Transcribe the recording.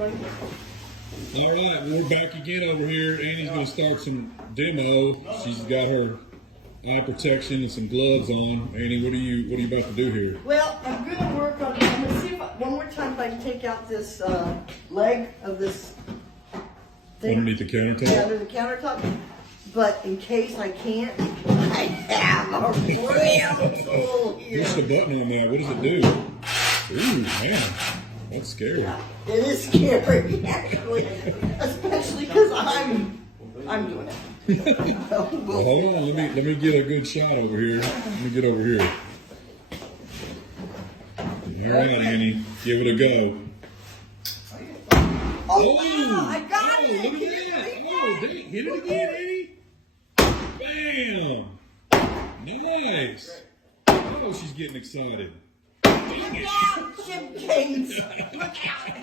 remodeling. All right, we're back again over here. Annie's going to start some demo. She's got her eye protection and some gloves on. Annie, what are you about to do here? Well, I'm going to work on. I'm going to see if one more time if I can take out this leg of this thing Underneath the countertop? Yeah, under the countertop. But in case I can't, I have a real tool here. Push the button on that. What does it do? Ooh, man, that's scary. Yeah, it is scary, actually, especially because I'm doing it. Well, hold on. Let me get a good shot over here. Let me get over here. All right, Annie, give it a go. Oh, wow, I got it! Look at that! Oh, hit it again, Annie! Bam! Nice! Oh, she's getting excited. Look out, Jim Gates! Look out!